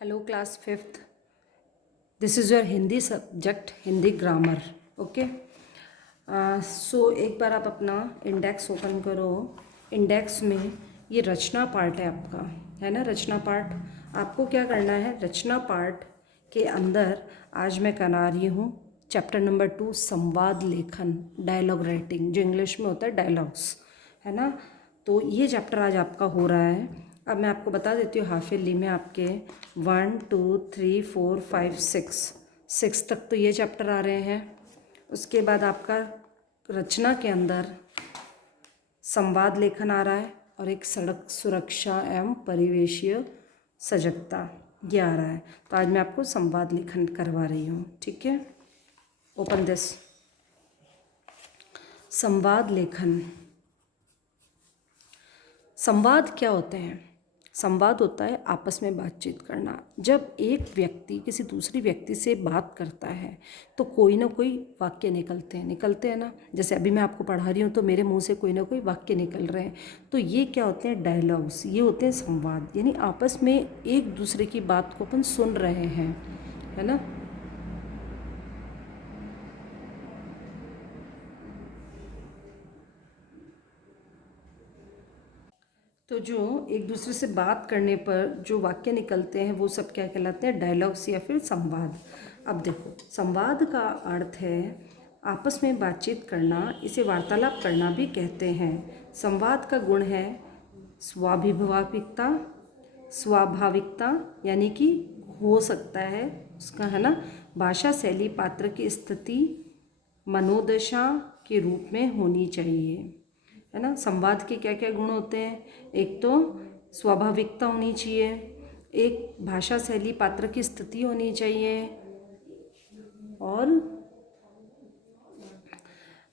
Hello, class 5th. This is your Hindi subject, Hindi grammar. Okay. सो एक बार आप अपना index open करो। Index में ये रचना पार्ट है आपका, है ना। रचना पार्ट आपको क्या करना है, रचना पार्ट के अंदर आज मैं करा रही हूँ चैप्टर नंबर 2 संवाद लेखन, डायलॉग राइटिंग, जो इंग्लिश में होता है डायलॉग्स, है ना। तो ये चैप्टर आज आपका हो रहा है। अब मैं आपको बता देती हूँ हाफ ईयरली में आपके 1 2 3 4 5 6 तक तो ये चैप्टर आ रहे हैं। उसके बाद आपका रचना के अंदर संवाद लेखन आ रहा है और एक सड़क सुरक्षा एवं परिवेशीय सजगता ये आ रहा है। तो आज मैं आपको संवाद लेखन करवा रही हूँ, ठीक है। Open this. संवाद लेखन। संवाद क्या होते हैं? संवाद होता है आपस में बातचीत करना। जब एक व्यक्ति किसी दूसरी व्यक्ति से बात करता है तो कोई ना कोई वाक्य निकलते हैं ना। जैसे अभी मैं आपको पढ़ा रही हूँ तो मेरे मुंह से कोई ना कोई वाक्य निकल रहे हैं, तो ये क्या होते हैं, डायलॉग्स। ये होते हैं संवाद, यानी आपस में एक दूसरे की बात को अपन सुन रहे हैं, है ना। तो जो एक दूसरे से बात करने पर जो वाक्य निकलते हैं वो सब क्या कहलाते हैं, डायलॉग्स या फिर संवाद। अब देखो, संवाद का अर्थ है आपस में बातचीत करना, इसे वार्तालाप करना भी कहते हैं। संवाद का गुण है स्वाभिभाविकता, स्वाभाविकता यानी कि हो सकता है उसका, है ना। भाषा शैली पात्र की स्थिति मनोदशा के रूप में होनी चाहिए, है ना। संवाद के क्या क्या गुण होते हैं, एक तो स्वाभाविकता होनी चाहिए, एक भाषा शैली पात्र की स्थिति होनी चाहिए और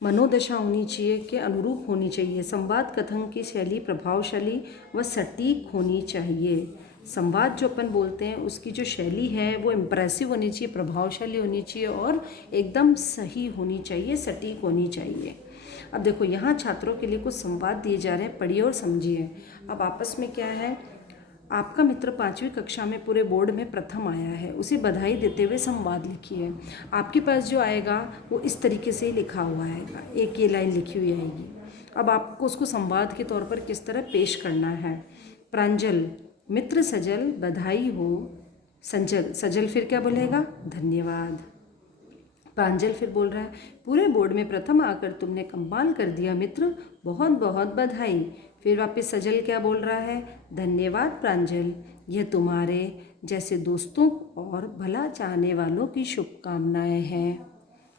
मनोदशा होनी चाहिए के अनुरूप होनी चाहिए। संवाद कथन की शैली प्रभावशाली व सटीक होनी चाहिए। संवाद जो अपन बोलते हैं उसकी जो शैली है वो इम्प्रेसिव होनी चाहिए, प्रभावशाली होनी चाहिए और एकदम सही होनी चाहिए, सटीक होनी चाहिए। अब देखो, यहाँ छात्रों के लिए कुछ संवाद दिए जा रहे हैं, पढ़िए और समझिए। अब आपस में क्या है, आपका मित्र 5वीं कक्षा में पूरे बोर्ड में प्रथम आया है, उसे बधाई देते हुए संवाद लिखिए। आपके पास जो आएगा वो इस तरीके से ही लिखा हुआ आएगा, एक ये लाइन लिखी हुई आएगी। अब आपको उसको संवाद के तौर पर किस तरह पेश करना है। प्रांजल, मित्र सजल बधाई हो। संजल, सजल फिर क्या बोलेगा, धन्यवाद। प्रांजल फिर बोल रहा है, पूरे बोर्ड में प्रथम आकर तुमने कमाल कर दिया मित्र, बहुत बहुत बधाई। फिर वापस सजल क्या बोल रहा है, धन्यवाद प्रांजल, यह तुम्हारे जैसे दोस्तों और भला चाहने वालों की शुभकामनाएं हैं,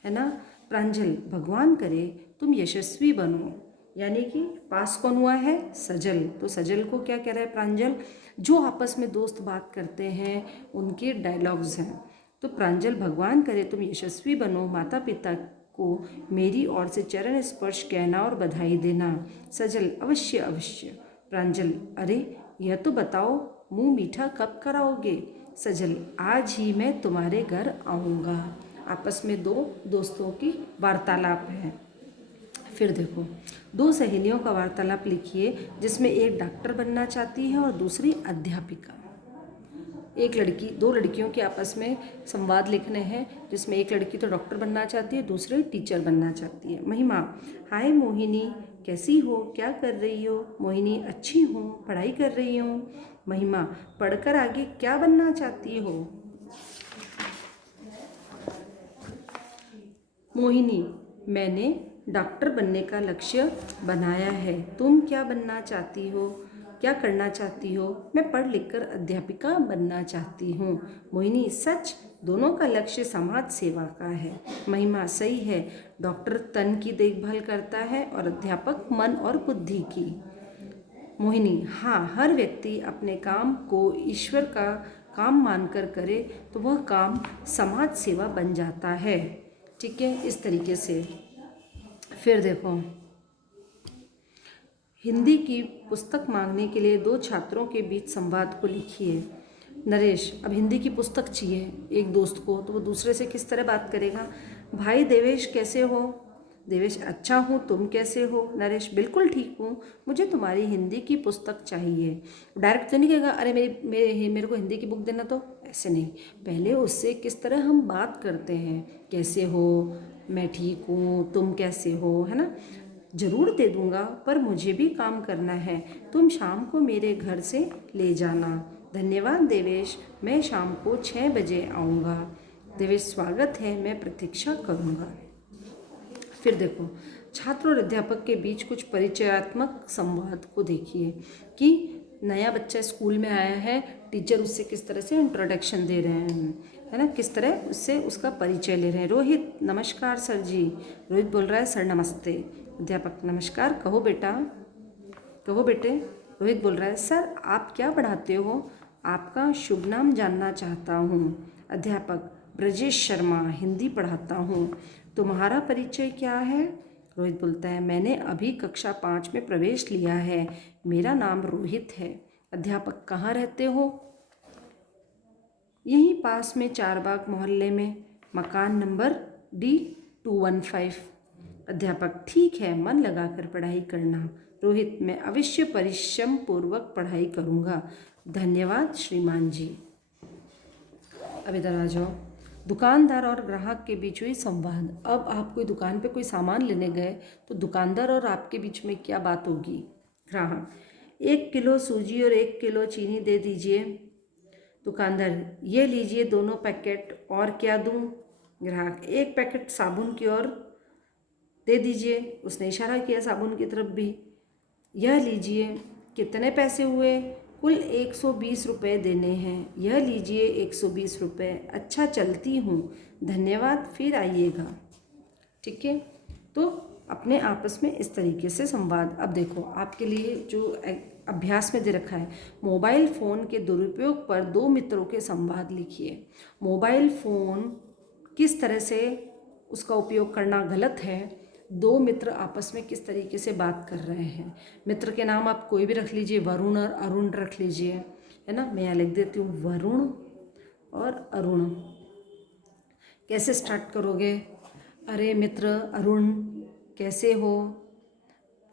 है ना। प्रांजल, भगवान करे तुम यशस्वी बनो। यानी कि पास कौन हुआ है, सजल। तो सजल को क्या कह रहा है प्रांजल, जो आपस में दोस्त बात करते हैं उनके डायलॉग्स हैं। तो प्रांजल, भगवान करे तुम यशस्वी बनो, माता पिता को मेरी ओर से चरण स्पर्श कहना और बधाई देना। सजल, अवश्य अवश्य। प्रांजल, अरे यह तो बताओ मुंह मीठा कब कराओगे। सजल, आज ही मैं तुम्हारे घर आऊँगा। आपस में दो दोस्तों की वार्तालाप है। फिर देखो, दो सहेलियों का वार्तालाप लिखिए जिसमें एक डॉक्टर बनना चाहती है और दूसरी अध्यापिका। एक लड़की, दो लड़कियों के आपस में संवाद लिखने हैं जिसमें एक लड़की तो डॉक्टर बनना चाहती है, दूसरी टीचर बनना चाहती है। महिमा, हाय मोहिनी, कैसी हो, क्या कर रही हो। मोहिनी, अच्छी हूँ, पढ़ाई कर रही हूँ। महिमा, पढ़कर आगे क्या बनना चाहती हो। मोहिनी, मैंने डॉक्टर बनने का लक्ष्य बनाया है, तुम क्या बनना चाहती हो, क्या करना चाहती हो। मैं पढ़ लिखकर अध्यापिका बनना चाहती हूँ। मोहिनी, सच, दोनों का लक्ष्य समाज सेवा का है। महिमा, सही है, डॉक्टर तन की देखभाल करता है और अध्यापक मन और बुद्धि की। मोहिनी, हाँ, हर व्यक्ति अपने काम को ईश्वर का काम मानकर करे तो वह काम समाज सेवा बन जाता है, ठीक है, इस तरीके से। फिर देखो, हिंदी की पुस्तक मांगने के लिए दो छात्रों के बीच संवाद को लिखिए। नरेश, अब हिंदी की पुस्तक चाहिए एक दोस्त को, तो वो दूसरे से किस तरह बात करेगा। भाई देवेश, कैसे हो। देवेश अच्छा हूँ, तुम कैसे हो? नरेश बिल्कुल ठीक हूँ, मुझे तुम्हारी हिंदी की पुस्तक चाहिए। डायरेक्ट तो नहीं कहेगा अरे मेरे को हिंदी की बुक देना, तो ऐसे नहीं। पहले उससे किस तरह हम बात करते हैं, कैसे हो, मैं ठीक हूँ, तुम कैसे हो, है ना। ज़रूर दे दूँगा, पर मुझे भी काम करना है, तुम शाम को मेरे घर से ले जाना। धन्यवाद देवेश, मैं शाम को 6 बजे आऊँगा। देवेश स्वागत है, मैं प्रतीक्षा करूँगा। फिर देखो, छात्र और अध्यापक के बीच कुछ परिचयात्मक संवाद को देखिए कि नया बच्चा स्कूल में आया है, टीचर उससे किस तरह से इंट्रोडक्शन दे रहे हैं, है ना, किस तरह उससे उसका परिचय ले रहे हैं। रोहित नमस्कार सर जी। रोहित बोल रहा है सर नमस्ते। अध्यापक नमस्कार, कहो बेटा, कहो बेटे। रोहित बोल रहा है सर आप क्या पढ़ाते हो, आपका शुभ नाम जानना चाहता हूँ। अध्यापक ब्रजेश शर्मा, हिंदी पढ़ाता हूँ। तुम्हारा परिचय क्या है? रोहित बोलता है मैंने अभी कक्षा 5 में प्रवेश लिया है, मेरा नाम रोहित है। अध्यापक कहाँ रहते हो? यहीं पास में चारबाग मोहल्ले में, मकान नंबर D215। अध्यापक ठीक है, मन लगाकर पढ़ाई करना। रोहित मैं अवश्य परिश्रम पूर्वक पढ़ाई करूँगा, धन्यवाद श्रीमान जी। अब इधर आ जाओ, दुकानदार और ग्राहक के बीच हुई संवाद। अब आप कोई दुकान पे कोई सामान लेने गए तो दुकानदार और आपके बीच में क्या बात होगी? ग्राहक 1 किलो सूजी और 1 किलो चीनी दे दीजिए। दुकानदार ये लीजिए दोनों पैकेट, और क्या दूं? ग्राहक 1 पैकेट साबुन की और दे दीजिए। उसने इशारा किया साबुन की तरफ भी। यह लीजिए, कितने पैसे हुए? कुल 120 रुपये देने हैं। यह लीजिए 120 रुपये। अच्छा चलती हूँ, धन्यवाद, फिर आइएगा। ठीक है, तो अपने आपस में इस तरीके से संवाद। अब देखो आपके लिए जो अभ्यास में दे रखा है, मोबाइल फ़ोन के दुरुपयोग पर 2 मित्रों के संवाद लिखिए। मोबाइल फ़ोन किस तरह से उसका उपयोग करना गलत है, 2 मित्र आपस में किस तरीके से बात कर रहे हैं। मित्र के नाम आप कोई भी रख लीजिए, वरुण और अरुण रख लीजिए, है ना। मैं यहाँ लिख देती हूँ वरुण और अरुण। कैसे स्टार्ट करोगे? अरे मित्र अरुण कैसे हो?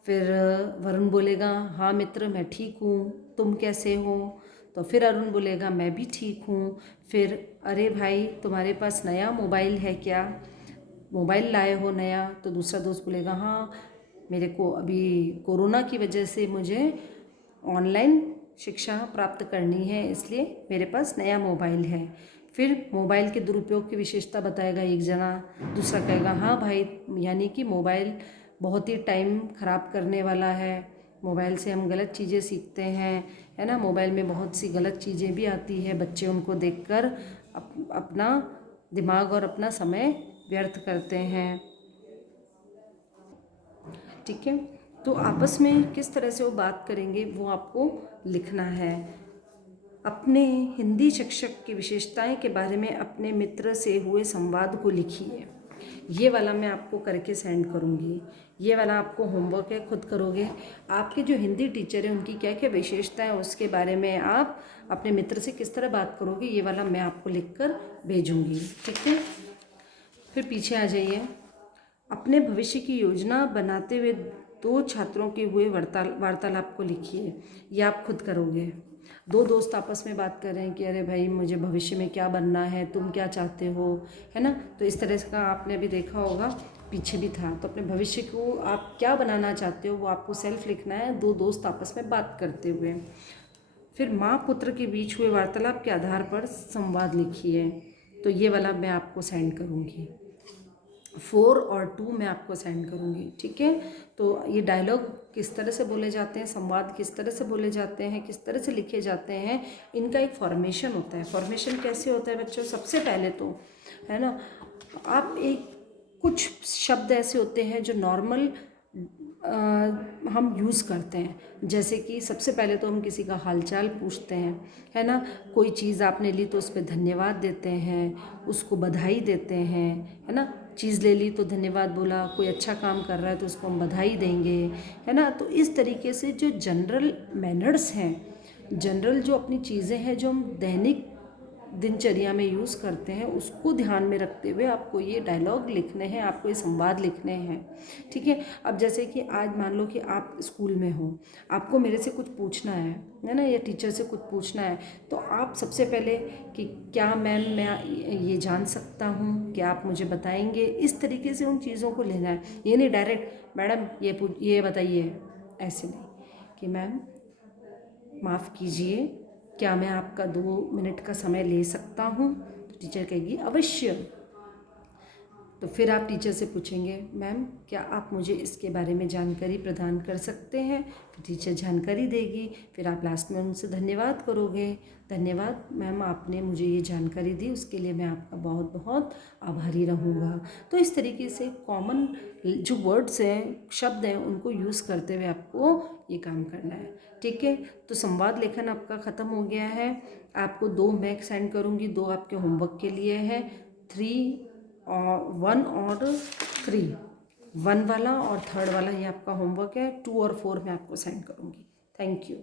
फिर वरुण बोलेगा हाँ मित्र मैं ठीक हूँ, तुम कैसे हो? तो फिर अरुण बोलेगा मैं भी ठीक हूँ। फिर अरे भाई तुम्हारे पास नया मोबाइल है क्या, मोबाइल लाए हो नया? तो दूसरा दोस्त बोलेगा हाँ मेरे को अभी कोरोना की वजह से मुझे ऑनलाइन शिक्षा प्राप्त करनी है, इसलिए मेरे पास नया मोबाइल है। फिर मोबाइल के दुरुपयोग की विशेषता बताएगा एक जना, दूसरा कहेगा हाँ भाई यानी कि मोबाइल बहुत ही टाइम ख़राब करने वाला है, मोबाइल से हम गलत चीज़ें सीखते हैं, है ना। मोबाइल में बहुत सी गलत चीज़ें भी आती है, बच्चे उनको देखकर अपना दिमाग और अपना समय व्यर्थ करते हैं। ठीक है, तो आपस में किस तरह से वो बात करेंगे वो आपको लिखना है। अपने हिंदी शिक्षक की विशेषताएं के बारे में अपने मित्र से हुए संवाद को लिखिए। ये वाला मैं आपको करके सेंड करूँगी, ये वाला आपको होमवर्क है, खुद करोगे। आपके जो हिंदी टीचर हैं उनकी क्या क्या विशेषताएं हैं उसके बारे में आप अपने मित्र से किस तरह बात करोगे, ये वाला मैं आपको लिख कर भेजूँगी। ठीक है, फिर पीछे आ जाइए। अपने भविष्य की योजना बनाते हुए 2 छात्रों के हुए वार्तालाप को लिखिए। ये आप खुद करोगे। 2 दोस्त आपस में बात कर रहे हैं कि अरे भाई मुझे भविष्य में क्या बनना है, तुम क्या चाहते हो, है ना। तो इस तरह का आपने अभी देखा होगा, पीछे भी था। तो अपने भविष्य को आप क्या बनाना चाहते हो वो आपको सेल्फ लिखना है, 2 दोस्त आपस में बात करते हुए। फिर माँ पुत्र के बीच हुए वार्तालाप के आधार पर संवाद लिखिए। तो ये वाला मैं आपको सेंड करूँगी, 4 और 2 मैं आपको सेंड करूँगी। ठीक है, तो ये डायलॉग किस तरह से बोले जाते हैं, संवाद किस तरह से बोले जाते हैं, किस तरह से लिखे जाते हैं, इनका एक फॉर्मेशन होता है। फॉर्मेशन कैसे होता है बच्चों? सबसे पहले तो है ना, आप एक कुछ शब्द ऐसे होते हैं जो नॉर्मल हम यूज़ करते हैं, जैसे कि सबसे पहले तो हम किसी का हालचाल पूछते हैं, है ना। कोई चीज़ आपने ली तो उस पर धन्यवाद देते हैं, उसको बधाई देते हैं, है ना। चीज़ ले ली तो धन्यवाद बोला, कोई अच्छा काम कर रहा है तो उसको हम बधाई देंगे, है ना। तो इस तरीके से जो जनरल मैनर्स हैं, जनरल जो अपनी चीज़ें हैं जो हम दैनिक दिनचर्या में यूज़ करते हैं उसको ध्यान में रखते हुए आपको ये डायलॉग लिखने हैं, आपको ये संवाद लिखने हैं। ठीक है। अब जैसे कि आज मान लो कि आप स्कूल में हो, आपको मेरे से कुछ पूछना है ना, या टीचर से कुछ पूछना है, तो आप सबसे पहले कि क्या मैम मैं ये जान सकता हूँ, क्या आप मुझे बताएंगे, इस तरीके से उन चीज़ों को लेना है। ये नहीं डायरेक्ट मैडम ये बताइए, ऐसे नहीं कि मैम माफ़ कीजिए, क्या मैं आपका 2 मिनट का समय ले सकता हूँ? तो टीचर कहेगी अवश्य। तो फिर आप टीचर से पूछेंगे मैम क्या आप मुझे इसके बारे में जानकारी प्रदान कर सकते हैं? फिर टीचर जानकारी देगी, फिर आप लास्ट में उनसे धन्यवाद करोगे, धन्यवाद मैम आपने मुझे ये जानकारी दी, उसके लिए मैं आपका बहुत बहुत आभारी रहूँगा। तो इस तरीके से कॉमन जो वर्ड्स हैं, शब्द हैं, उनको यूज़ करते हुए आपको ये काम करना है। ठीक है। तो संवाद लेखन आपका ख़त्म हो गया है। आपको 2 मैं सेंड करूँगी, 2 आपके होमवर्क के लिए है, 3 और 1 और 3, 1 वाला और 3rd वाला ये आपका होमवर्क है, 2 और 4 मैं आपको सेंड करूँगी। Thank you.